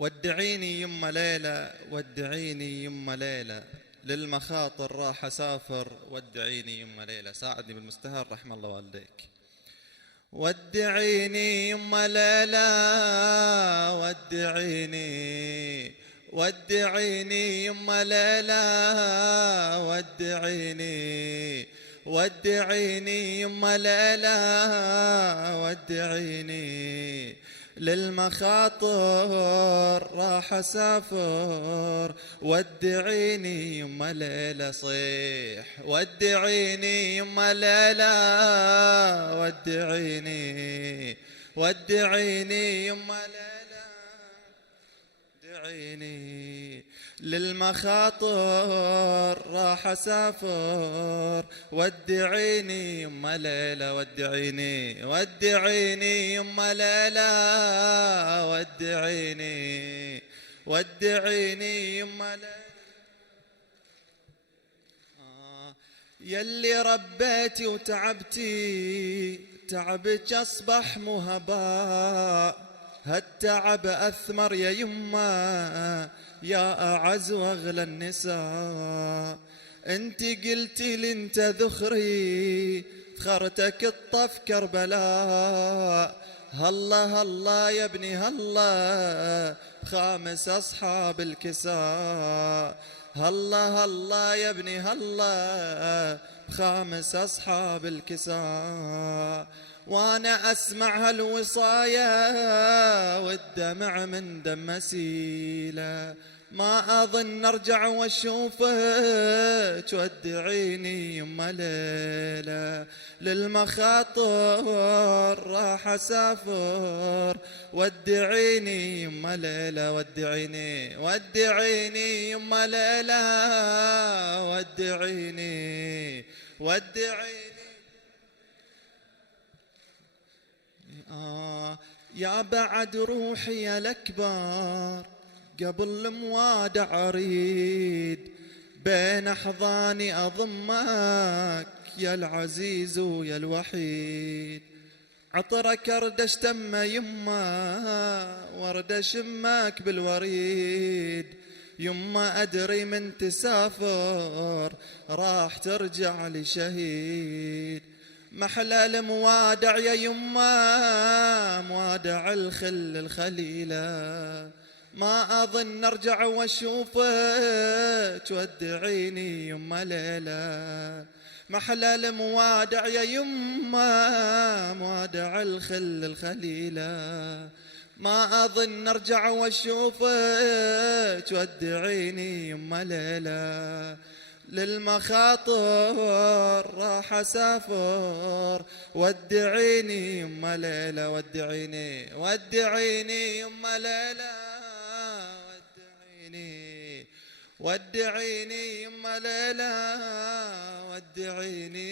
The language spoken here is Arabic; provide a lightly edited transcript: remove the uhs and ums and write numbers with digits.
ودعيني يما ليلى، ودعيني يما ليلى، للمخاطر راح أسافر، ودعيني يما ليلى. ساعدني بالمستهل رحم الله والديك. ودعيني يما ليلى، ودعيني، ودعيني يما ليلى، ودعيني، ودعيني يما ليلى، ودعيني، للمخاطر راح أسافر، ودعيني يما ليلى. صيح ودعيني يما ليلى، ودعيني، ودعيني يما ليلى، ودعيني، للمخاطر راح أسافر، ودعيني يما ليلى، ودعيني، ودعيني يما ليلى، ودعيني، ودعيني يما ليلى. يلي ربيتي وتعبتي، تعبك أصبح مو هباء، هالتعب أثمر يا يما، يا أعز وأغلى النساء. انت قلتي لي انت ذخري، فخرتك الطف كربلاء. هلا هلا يا ابني هلا، خامس أصحاب الكساء. هلا هلا يا ابني هلا، خامس أصحاب الكساء. وانا اسمع هالوصايا والدمع من دم سيله، ما اظن ارجع واشوفك، ودعيني يما ليلى، للمخاطر راح اسافر، ودعيني يما ليلى، ودعيني، ودعيني يما ليلى، ودعيني، ودعيني. يا بعد روحي يا الأكبر، قبل الموادع أريد، بين أحضاني أضمك يا العزيز ويا الوحيد. عطرك أردش تم يما، ورد شمك بالوريد. يما أدري من تسافر، راح ترجع لي شهيد. محلى الموادع يا يما، موادع الخل الخليلة، ما أظن أرجع وأشوفك، ودعيني يما ليلى. محلى الموادع يا يما، موادع الخل الخليلة، ما أظن أرجع وأشوفك، ودعيني يما ليلى، للمخاطر راح أسافر، ودعيني يما ليلى، ودعيني، ودعيني يما ليلى، ودعيني، ودعيني يما ليلى، ودعيني.